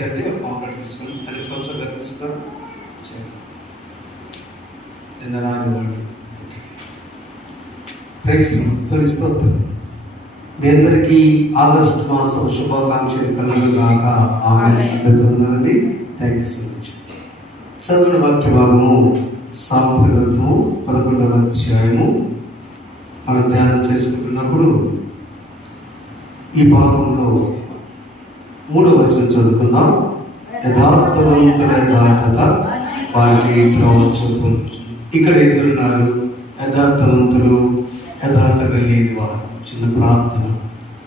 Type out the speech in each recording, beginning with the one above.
Pamphlet తీసుకొని 10 సంవత్సరాలు తీసుకున్నారు. నిన్న రానివాడు స్తోత్రం. మీ అందరికీ ఆగస్టు మాసం శుభాకాంక్షలు కలుగుగాక. ఆమేన్. అందరికీ థ్యాంక్ యూ సో మచ్. చదువుల వాక్య భాగము సామెతల గ్రంథము 11వ అధ్యాయము మనం ధ్యానం చేసుకుంటున్నప్పుడు ఈ భాగంలో 3వ వచనం చదువుకుందాం. యథార్థవంతుల యథార్థత వారికి త్రోవ. ఇక్కడ ఎదురున్నారు యథార్థవంతులు, యథార్థత లేని వారు. చిన్న ప్రార్థన.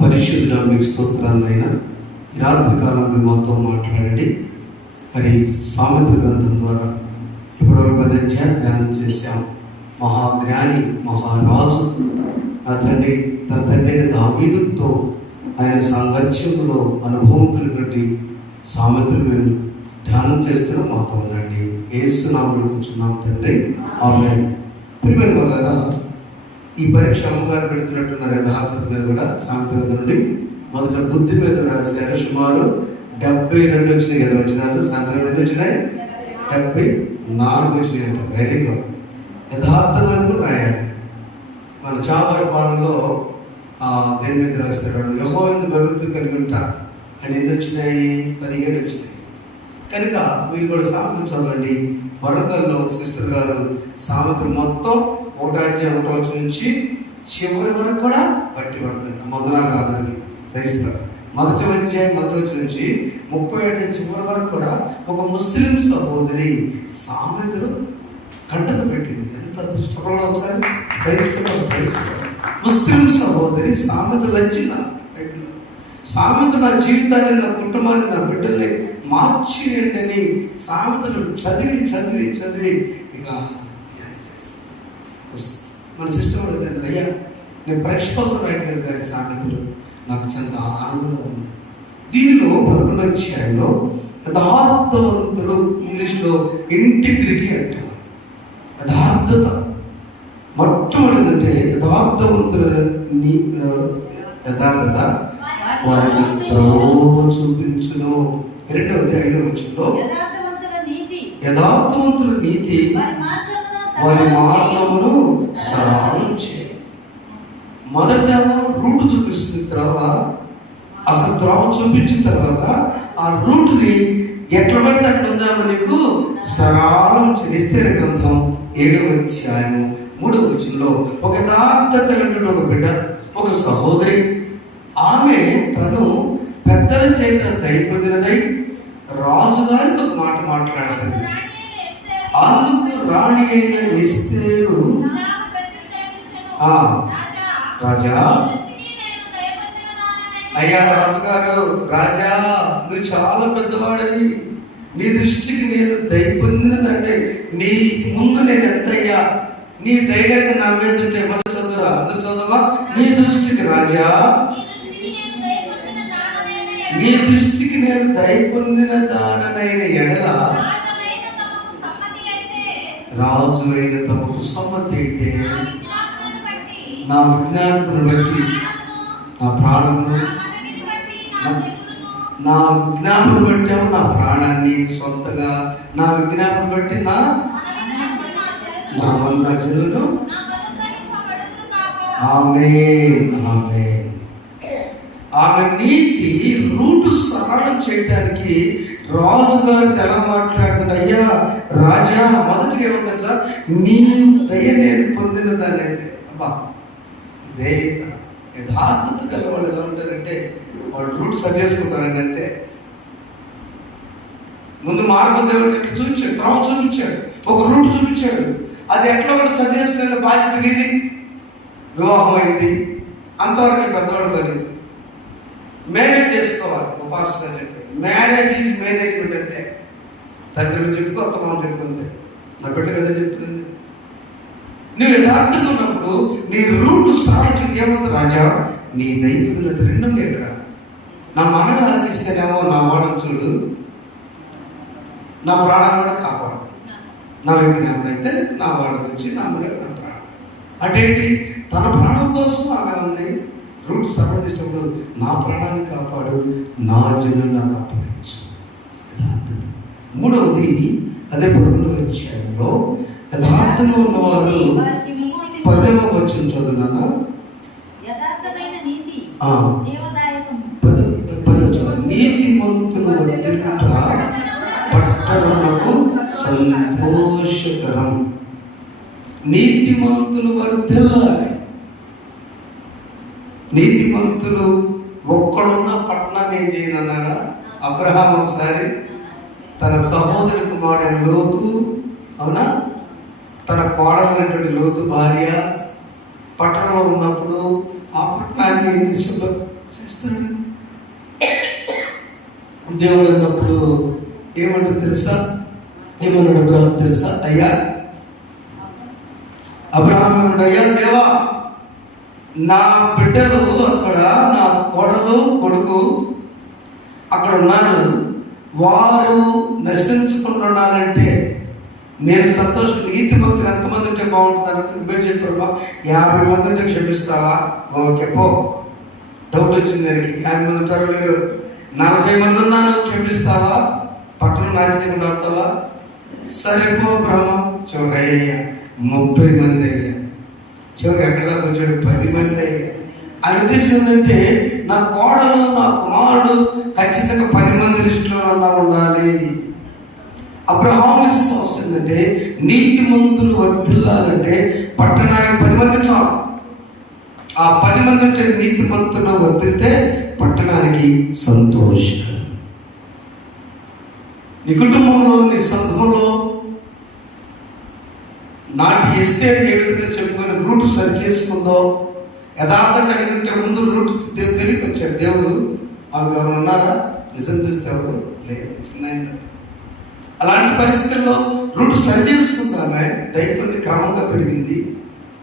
పరిశుద్ధ మీకు స్తోత్రాలైనా ఈ రాత్రి కాలంలో మాతో మాట్లాడండి. మరి సామెతల గ్రంథం ద్వారా ఇప్పటివరకు 10 అధ్యాయాలు ధ్యానం చేశాం. మహాజ్ఞాని, మహారాజు తన తండ్రి దావీదుతో ఆయన సాంగత్యంలో అనుభవం కలిగినటువంటి సామెతలు మేము ధ్యానం చేస్తున్న మాతో ఉండండి. యేసు నామములో కూర్చున్నాం తండ్రి. ఆమేన్. ప్రియమైన వాళ్ళారా, ఈ పరీక్ష అమ్మగారు పెడుతున్నట్టున్నారు యథార్థత మీద కూడా. సామెతల నుండి మొదట బుద్ధి మీద రాశారు. సుమారు 72 వచ్చినాయి కదా వచ్చినారు. సాయంత్రం ఎంత వచ్చినాయి? 74 వచ్చినాయి అంట. Very good. యథార్థత మీద కూడా రాయాలి. మన చావరి పాలనలో దేని మీద రాస్తాడు? యెహోవాను భక్తి కలిగి ఉంటారు అని ఎన్ని వచ్చినాయి? 17 వచ్చినాయి. కనుక మీరు కూడా సామెతలు చదవండి. వరంగల్లో సిస్టర్ గారు సామెతలు మొత్తం 1వ అధ్యాయం 1వ వచనం నుంచి చివరి వరకు కూడా బట్టి పడుతుంది. మొదలాగా రాదండి రైస్తున్నారు. మొదటి అధ్యాయం 1వ వచనం నుంచి 37 చివరి వరకు కూడా ఒక ముస్లిం సహోదరి సామెతలు కంటతో పెట్టింది. ఎంత అదృష్టంలో ఒకసారి ముస్లిం సహోదరి సామెతలు వచ్చిన సామెత నా జీవితాన్ని, నా కుటుంబాన్ని, నా బిడ్డల్ని మార్చి ఏంటని సామెతలు చదివి చదివి చదివి ఇక మన సిస్టమ్ కూడా అయ్యా నేను పరీక్ష కోసం రాయట్లేదు కానీ సామెతలు నాకు చాలా ఆనందంగా ఉంది. దీనిలో 11వ అధ్యాయంలో యథార్థవంతులు, ఇంగ్లీష్లో ఇంటిగ్రిటీ అంటారు. యథార్థత మొట్టమొదటిదంటే యథార్థవంతుల యథార్థత వారికి త్రోవ చూపించును. 2వ 5వ వచనంలో యథార్థవంతుల నీతి వారి మార్గమును సరళం చేయ. మొదటేమో రూట్ చూపిస్తుంది, తర్వాత అసలు త్రోవ చూపించిన తర్వాత ఆ రూట్ని ఎట్లా పడితే అట్లా ఉందామో నీకు సరళం చేస్తే. గ్రంథం 7వ అధ్యాయం 3వ వచనంలో ఒక యథార్థత కలిగిన ఒక బిడ్డ, ఒక సహోదరి, ఆమె తను పెద్దల చేత దయపొందినదై రాజుగారితో ఒక మాట మాట్లాడుతుంది. అందుకు రాణి అయిన ఎస్తేరు, రాజా, అయ్యా రాజుగారు, రాజా నువ్వు చాలా పెద్దవాడని, నీ దృష్టికి నేను దయ పొందినదంటే నీ ముందు నేను ఎంతయ్యా, నీ దయగా నా మీద ఉంటే ఎవరు చదువురా? అందరు చదువా? నీ దృష్టికి రాజా, నీ దృష్టికి నేను దయ పొందిన దాననైన ఎడల, రాజు అయిన తమకు సమ్మతి అయితే, నా విజ్ఞాపనను బట్టి నా ప్రాణము, నా విజ్ఞాపన బట్టాము నా ప్రాణాన్ని సొంతగా, నా విజ్ఞాపన బట్టి నా జనులను. ఆమేన్, ఆమేన్. ఆమె నీతి రూటు సరళం చేయడానికి రాజుగారు ఎలా మాట్లాడుతుంది? అయ్యా రాజా, మొదటిగా ఏముంది సార్? నీ దయ నేను పొందిన దాన్ని. అబ్బా, ఇదే యథార్థత కలిగిన వాళ్ళు ఎలా ఉంటారంటే వాళ్ళు రూట్ సరి చేసుకుంటారండి అంతే. ముందు మార్గం దేవుడు ఎట్లా చూపించాడు, త్రోవ చూపించాడు, ఒక రూట్ చూపించాడు. అది ఎట్లా కూడా సరి చేసుకునే బాధ్యత నీది. వివాహం అయింది, అంతవరకు పెద్దవాడు పని మేనేజ్ చేసుకోవాలి. ఒక పాస్టర్ గారు చెప్పారు, మ్యారేజ్ ఈజ్ మేనేజ్మెంట్ అంతే. తండ్రిని చెప్పుకో, అత్తమామ చెప్పుకుంటే నా బిడ్డ కదా చెప్తుంది. నువ్వు యథార్థంగా ఉన్నప్పుడు నీ రూట్ సాటి ఏమవుతుంది? రాజా, నీ దైవత 2 ఎక్కడ? నా మనని ఆలకిస్తేనేమో నా వాడని చూడు, నా ప్రాణాన్ని కూడా కాపాడు. నా విజ్ఞాపన అయితే నా వాడి గురించి నా మన నా ప్రాణం అంటే తన ప్రాణం కోసం ఆమె ఉంది. రూట్ సర్వదిష్టప్పుడు నా ప్రాణాన్ని కాపాడు, నా జనులు నాకు అప్పగించు. మూడవది అదే 11వ అధ్యాయంలో యథార్థంగా ఉన్నవారు 10వ వచనం చదువునా. నీతిమంతులు వర్ధిల్లుట పట్టణములకు సంతోషకరం. నీతిమంతులు వర్ధిల్లాలి. నీతిమంతులు ఒక్కడున్న పట్టణాన్ని ఏం చేయనన్నాడా అబ్రహాం ఒకసారి తన సహోదరి కుమారుడైన లోతు, అవునా, తన కోడలైనటువంటి లోతు భార్య పట్టణంలో ఉన్నప్పుడు ఆ పట్టణాన్ని చేస్తాడు. దేవుడు అన్నప్పుడు ఏమంటాడు తెలుసా? ఏమన్నాడు అబ్రహాం తెలుసా? అబ్రహాం ఏమంటాడు? అయ్యా దేవా, నా బిడ్డలు అక్కడ, నా కోడలు కొడుకు అక్కడ ఉన్నారు, వారు నశించకుండా ఉండాలంటే నేను సంతోషం. నీతిమంతులు ఎంతమంది ఉంటే బాగుంటుందని నువ్వే చెప్పావా? 50 మంది ఉంటే క్షమిస్తావా? ఓకే పో. డౌట్ వచ్చింది దానికి. 50 మంది ఉంటారు లేరు, 40 మంది ఉన్నాను క్షమిస్తావా? పట్టణం నాశనం అవుతావా? సరే పో బ్రహ్మ. చివరికి అయ్యా 30 మంది అయ్యా. చివరికి ఎక్కడా వచ్చాడు 10 మంది అయ్యా. అని ఉద్దేశం ఏంటంటే నా కోడలు, నా కుమారుడు ఖచ్చితంగా 10 మంది లిస్టులో ఉండాలి. అబ్రహాం విశ్వాసం ఏంటంటే నీతిమంతులు వర్ధిల్లాలంటే పట్టణానికి 10 మంది చాలు. ఆ 10 మంది అంటే నీతిమంతులు వర్ధిల్తే పట్టణానికి సంతోషం. నీ కుటుంబంలో, నీ సంఘంలో నాటి ఎస్టేట్ ఏ విధంగా చెప్పుకొని రూట్ సరి చేసుకుందో, యథార్థం కలిగి ఉంటే ముందు రూట్ తెలిపి వచ్చారు దేవుడు. ఆమె ఎవరు ఉన్నారా? నిజం చూస్తే ఎవరు లేదు, చిన్న. అలాంటి పరిస్థితుల్లో రూట్ సరి చేసుకుందామే దైవాన్ని క్రమంగా పెరిగింది,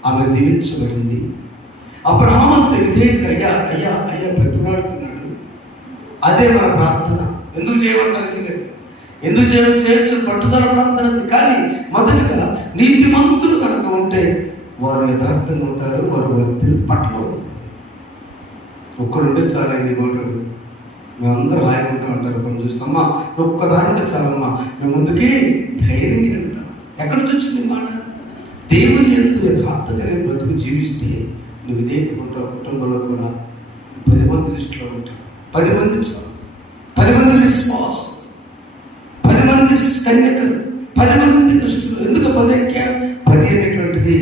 ఆమె దీవించబడింది. అబ్రహాము అంత విధేయతగా అయ్యా అయ్యా అయ్యా ప్రతిమాడుకున్నాడు. అదే మన ప్రార్థన. ఎందుకు చేయబడటానికి లేదు, ఎందుకు చేయొచ్చు పట్టుదల ప్రార్థన. కానీ మొదటిగా నీతిమంతులు కనుక ఉంటే వారు యథార్థంగా ఉంటారు, వారు పట్టణం అవుతుంది. ఒక్కడుంటే చాలా ఇది ఓటడు. మేమందరూ హాయిగా ఉంటా ఉంటారు. కొన్ని చూస్తామా ఒక్కదానింటే చాలమ్మా, మేము ముందుకి ధైర్యంగా వెళ్తాం. ఎక్కడి నుంచి వచ్చింది మాట? దేవుని యందు యథార్థంగా నేను బ్రతుకు జీవిస్తే నువ్వు ఇదే ఉంటావు. కుటుంబంలో కూడా 10 మంది లిస్టులో ఉంటావు. 10 మంది 10 మంది విశ్వాసం, 10 మంది కన్యకలు, 10 మంది దుష్టులు. ఎందుకు 10 అనేటువంటిది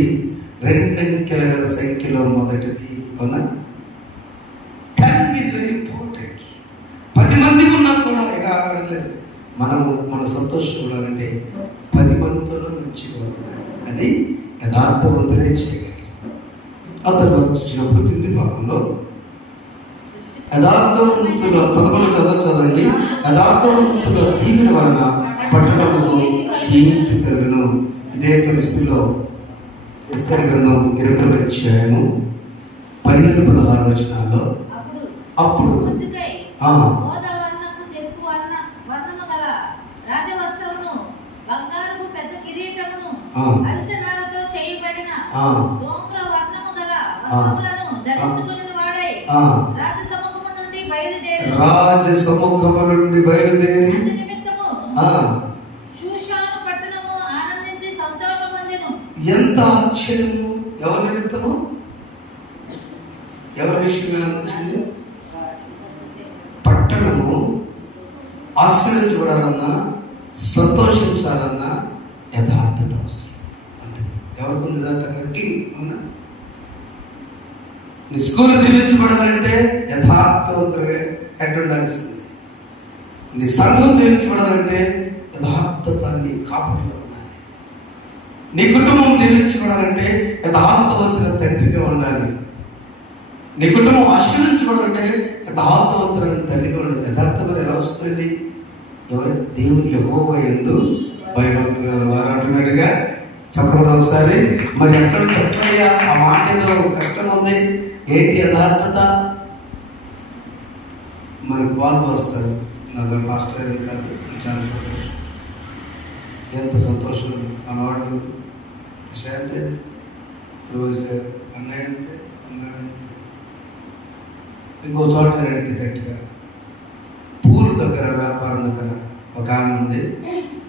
2 అంకెల సంఖ్యలో మొదటిది. అవునా? 10 ఈజ్ వెరీ ఇంపార్టెంట్. 10 మంది ఉన్నా కూడా ఇక ఆడలేదు. మనము మన సంతోషం ఉండాలంటే 10 మందితో మంచిగా ఉండాలి. అది యథార్థవంతులే చేయగలరు. ఆ తర్వాత చూసినప్పుడు 8వ భాగంలో యథార్థవంతుల 11 చదవండి. యథార్థవంతుల దీవెన వలన పట్టణముకు కీర్తి కలుగును. ఇదే పరిస్థితిలో ఎస్తేరు గ్రంథం 20వ అధ్యాయము 15-16 వచనాల్లో అప్పుడు రాజసముఖము నుండి బయలుదేరి ఎంత ఆశ్చర్యము! ఎవరి నిమిత్తము? ఎవరి విషయం ఆలోచించింది? పట్టణము ఆశ్రయించబడాలన్నా, సంతోషించాలన్నా యథార్థత అవసరం. అంతే. ఎవరికి ఉంది యథార్థకి? అవునా? నీ స్కూల్ దీవించబడాలంటే యథార్థవంతులుగా ఎక్కడ ఉండాల్సింది. నీ సంఘం దీవించబడాలంటే యథార్థతాన్ని కాపాడుతూ ఉండాలి. నీ కుటుంబం దీవించబడాలంటే యథార్థవంతుల తండ్రిగా ఉండాలి. నీ కుటుంబం ఆశ్రయించబడాలంటే యథార్థవంతులైన తల్లిగా ఉండాలి. యథార్థమైన ఎలా వస్తుంది? ఎవరు? దేవుని యెహోవా యందు భయభక్తులు వారు అంటున్నాడుగా. చెప్పడం ఒకసారి. మరి ఎక్కడ తప్పయ్యా? ఆ మాట ఏదో కష్టం ఉంది. ఏంటి యథార్థత? మనకు బాగా వస్తారు. నాకు పాస్టర్ కాదు, చాలా సంతోషం. ఎంత సంతోషం! అన్నవాడు శాంతి ఎంత, రోజు అన్నయ్య అంతే, అన్నాడు అంతే. ఇంకో చోట అడిగితే గట్టిగా పూలు దగ్గర, వ్యాపారం దగ్గర ఒక ఆమె ఉంది.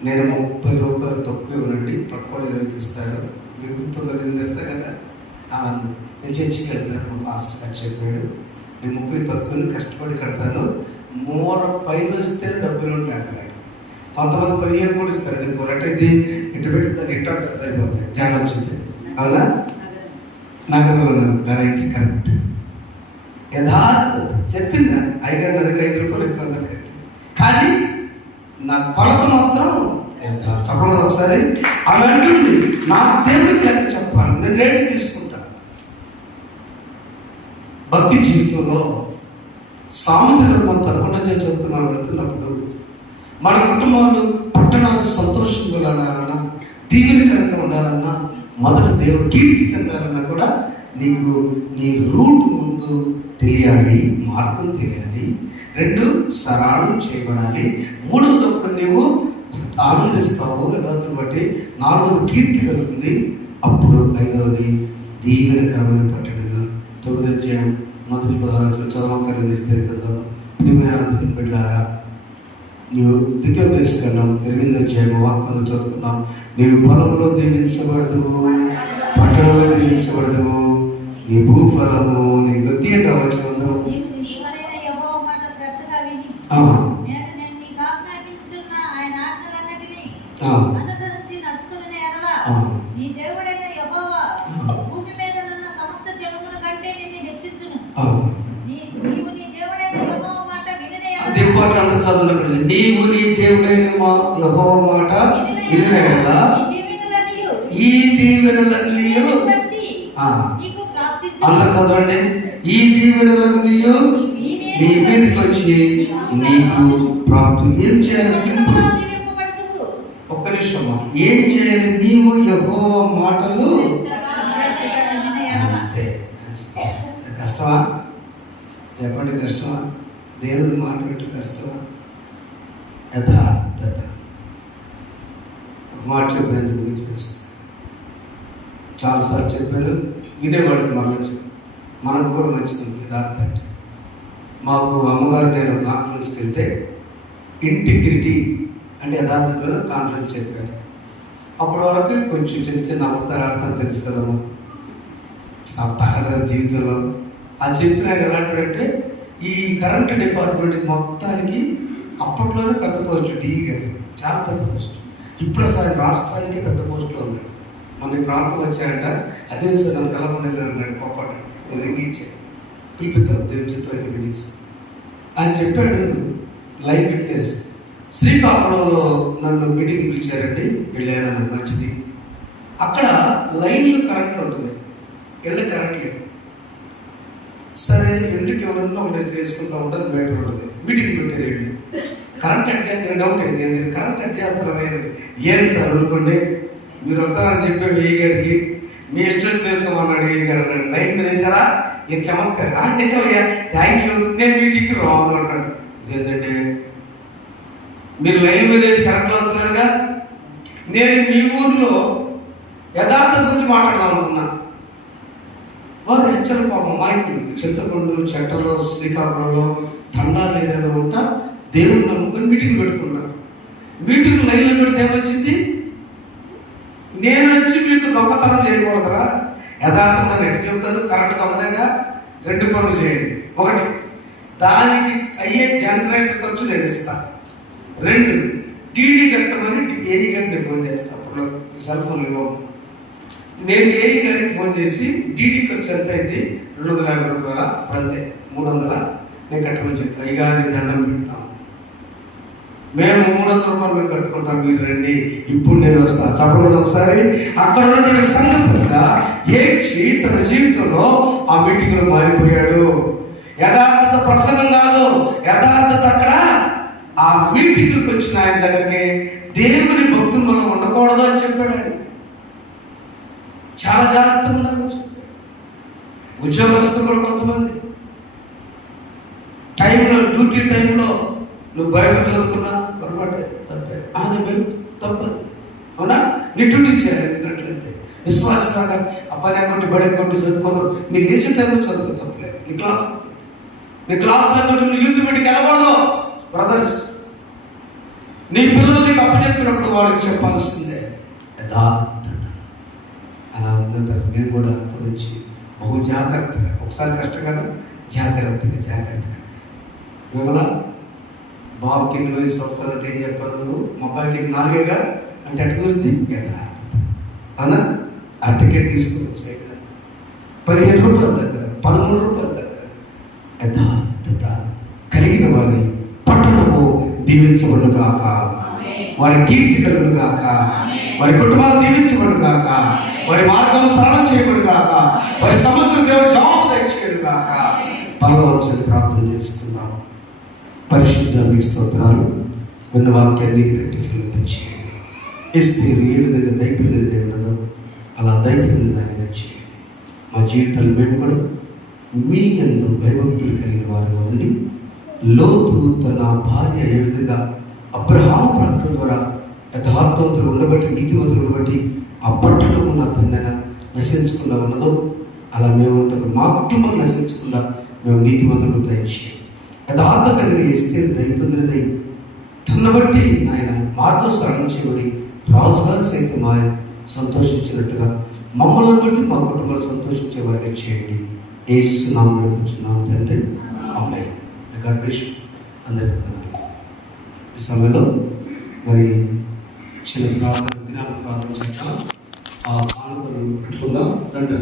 నేను 30 రూపాయలు తక్కువ ఇవ్వనండి, పట్టుకోవాలి 20కి ఇస్తారు, మీకు గుర్తుందని తెస్తా కదా. నేను చర్చికి వెళ్తాను, మా పాస్టర్ గారు చెప్పాడు, నేను 30 తక్కువ కష్టపడి కడతాను, మూర పైన వస్తే డబ్బులు లేకపోతే కొంతమంది 15 కూడా ఇస్తారు. నేను పొరటైతే ఇంటి పెట్టి దాన్ని ఇంట సరిపోతాయి, జాన్ వచ్చింది. అవునా? నగరంలో ఉన్నాను, నా ఇంటి కరెక్ట్ యథార్థత చెప్పింది. అయ్యగారు నా దగ్గర 5 రూపాయలు ఎక్కువ కరెక్ట్, కానీ నా కొలత మాత్రం చెప్పకూడదు. ఒకసారి ఆమె అంటుంది, నా దేవుడికి లెక్క చెప్పాలి, నేను రేటు తీసుకుంటాను. భక్తి జీవితంలో సామెతలు 11 చదువుతున్నాం వెళుతున్నప్పుడు మన కుటుంబాలు పట్టణాలు సంతోషంగా ఉండాలన్నా, దీవెనకరంగా ఉండాలన్నా, మొదటి దేవుడు కీర్తి చెందాలన్నా కూడా నీకు నీ రూట్ ముందు తెలియాలి, మార్గం తెలియాలి. 2 సరళం చేయబడాలి. 3వది ఒకటి నీవు ఆనందిస్తావు యథార్థను బట్టి. 4వది కీర్తి కలుగుతుంది. అప్పుడు 5వది దీవెనకరమైన పట్టణంగా. 9వ అధ్యాయం 1 పదాలు చదవకరిస్తే కదా. ప్రియమైన బిడ్డలారా, నీవు ద్వితీయోపదేశకాండం 8వ అధ్యాయం వాక్యాలు చదువుతున్నాం. నీవు పొలంలో దీవించబడదువు, పట్టణంలో దీవించబడదువు, నీ భూఫలము నీ గతి రావచ్చు. చదువుకున్నప్పుడు నీవు నీ దేవుడైన యెహోవా మాట వినగా ఈ దీవెనలన్నీ అందరూ చదవండి. ఈ దీవెనలన్నీ నీ మీదకి వచ్చి నీకు ప్రాప్తి. ఏం చేయాలి? సింపుల్, ఒక్క నిమిషం. ఏం చేయాలి? నీవు యెహోవా మాటలు అంతే. కష్టమా చెప్పండి? కష్టమా? దేవుని మాట పెట్టి కష్టమా? యథార్థత. ఒక మాట చెప్పినందుకు చేస్తాను, చాలాసార్లు చెప్పాను, వినేవాడికి మరలొచ్చు. మనకు కూడా మంచిది యథార్థత అంటే. మాకు అమ్మగారు నేను కాన్ఫరెన్స్కి వెళ్తే ఇంటిగ్రిటీ అంటే యథార్థత మీద కాన్ఫరెన్స్ చెప్పారు. అప్పటి వరకు కొంచెం చిన్న చిన్న అబద్ధాలు ఆడతాను, తెలుసు కదమ్మా సప్తాహ జీవితంలో. అది చెప్పిన ఎలాంటివంటే ఈ కరెంట్ డిపార్ట్మెంట్ మొత్తానికి అప్పట్లోనే పెద్ద పోస్ట్, డిఈ గారు చాలా పెద్ద పోస్ట్. ఇప్పుడు అసలు రాష్ట్రానికి పెద్ద పోస్టులో ఉన్నాడు. మన ప్రాంతం వచ్చాయంట, అదే సార్ నన్ను కలపండి అన్నాడు. కోపాడు, నేను ఎంగిచ్చాను, పిలిపిద్దాం దేవుని చిత్రం మీటింగ్స్ అని చెప్పాడు. Live witness. శ్రీకాకుళంలో నన్ను మీటింగ్ పిలిచారండి, వెళ్ళాను, మంచిది. అక్కడ లైన్లు కరెంట్ ఉంటుంది, ఇళ్ళ కరెంట్ లేదు. సరే ఇంటికి ఎవరైనా ఒకటి చేసుకుంటూ ఉంటుంది, బయట ఉంటుంది. మీటింగ్ పెట్టారండి, కరెంట్ కట్ చేస్తే డౌట్ అయింది, నేను కరెంట్ కట్ చేస్తాను. ఏం సార్ అనుకోండి, మీరు వస్తారని చెప్పాడు ఏ గారికి, మీ ఇష్టం చేసుకోమన్నాడు ఏ గారు. లైన్ మీద వేసారా? ఇది చమత్కారం చేసావయ్యా, థ్యాంక్ యూ, నేను మీటింగ్కి రాను అన్నాడు. ఏంటంటే మీరు లైన్ మీద వేసి కరెంట్లో అవుతున్నారుగా, నేను మీ ఊర్లో యథార్థత గురించి మాట్లాడదాం అనుకున్నా. వారు హెచ్చరిక పాపం మాయకులు చింతకొండ, చెట్టలో, శ్రీకాకుళంలో, తండాలు ఏరియాలో ఉంటా దేవుని నమ్ముకొని మీటింగ్ పెట్టుకున్నారు. మీటింగ్ లైన్లో పెడితే ఏమొచ్చింది? నేను వచ్చి మీకు దొంగతనం చేయకూడదురా, యథార్థంగా ఎట్లా చెప్తాను, కరెంట్ దొంగదేగా. 2 పనులు చేయండి. 1, దానికి అయ్యే జనరేటర్ ఖర్చు నేను ఇస్తాను. 2, టీడీ కట్టమని ఏఈ గారిని ఫోన్ చేస్తాను. అప్పుడు సెల్ ఫోన్లు ఇవ్వము. నేను ఏఈ గారికి ఫోన్ చేసి డీడీ ఖర్చు ఎంత అయింది, 250 రూపాయల, అప్పుడంతే 300 నేను కట్టమని చెప్పి అయ్యగారి దండం పెడతాం. మేము 300 రూపాయలు మేము కట్టుకుంటాం, మీరు రండి, ఇప్పుడు నేను వస్తాను. చెప్పలేదు ఒకసారి. అక్కడ ఉన్నటువంటి సంఘటనగా ఏడ్చి తన జీవితంలో ఆ మీటింగ్లో మారిపోయాడు. యథార్థత ప్రసంగం కాదు, యథార్థత అక్కడ ఆ మీటింగ్కి వచ్చిన ఆయన దగ్గరికి దేవుని భక్తులు మనం ఉండకూడదు అని చెప్పాడు. ఆయన చాలా జాగ్రత్తగా ఉన్నారు. ఉద్యోగస్తులు కూడా కొంతమంది టైంలో, డ్యూటీ టైంలో నువ్వు బయట చదువుకున్నా పొరపాటే, తప్పే. బయట తప్పదు, అవునా? నీ డ్యూటీ చేయాలి. ఎందుకంటే విశ్వాసంగా అబ్బాయి కొట్టి బడి కొట్టి చదువుకోదు. నీ లేచిన టైంలో చదువుకో, తప్పలేదు. నీ క్లాస్ నువ్వు యూత్ మీటింగ్కి వెళ్ళకూడదు బ్రదర్స్. నీ పిల్లలు నీకు అప్పచెప్పినప్పుడు వాడికి చెప్పాల్సిందే యథార్థత. అలా ఉన్నంటారు. నేను కూడా అప్పటి నుంచి బహు జాగ్రత్తగా, ఒకసారి కష్టం కదా, జాగ్రత్తగా ఇవాళ బాబుకి 8 సంవత్సరాలు అంటే ఏం చెప్పారు నువ్వు, మా అబ్బాయికి 4 అంటే అటు గురించి యథార్థత. అవునా? అటుకే తీసుకుని వచ్చాయి కదా, 15 రూపాయల దగ్గర, 13 రూపాయల దగ్గర యథార్థత కలిగిన వారి పట్టణము దీవించబడును గాక, వారి కీర్తి కలుగును గాక, వారి కుటుంబాలు దీవించబడును గాక, వారి మార్గం సరళం చేయబడును గాక, వారి సమస్యలు దేవుడు జవాబు దయచేయడు గాక. తలవంచని ప్రార్థన చేస్తున్నాం. పరిశుద్ధ మీ స్తోత్రాలు. విన్న వాక్యాన్ని పెట్టి ఫలింపచేయండి. ఎస్తేరు ఏ విధంగా దైవమైన దేవుడో అలా దైవమైన దానిగా చేయండి. మా జీవితాలు మేము కూడా మీ యందు భయభక్తులు కలిగిన వారుగా ఉండి, లోతు తన భార్య ఏ విధంగా అబ్రహాము ప్రాంతం ద్వారా యథార్థవంతులు ఉండబట్టి, నీతివంతులు ఉండబట్టి ఆ పట్టణం ఉన్న తండ్రి నశించకుండా ఉన్నదో, అలా మేము మా కుటుంబం నశించకుండా మేము నీతివంతులు గ్రహించి యథార్థ కలిగి ఎస్తేరు దైవదై తన బట్టి ఆయన మార్గం సరళించబడి రాజుగారు సైతం ఆయన సంతోషించినట్టుగా మమ్మల్ని బట్టి మా కుటుంబాలు సంతోషించే వారిగా చేయండి. యేసు నామములో కూర్చున్నాము తండ్రి, ఆమేన్. God bless you. అందరికీ వందనాలు. ఈ సమయంలో మరి చిన్న ప్రార్థన, దినాల ప్రార్థన చేద్దాం. ఆ కానుకలు పెట్టుకుందాం. రండి.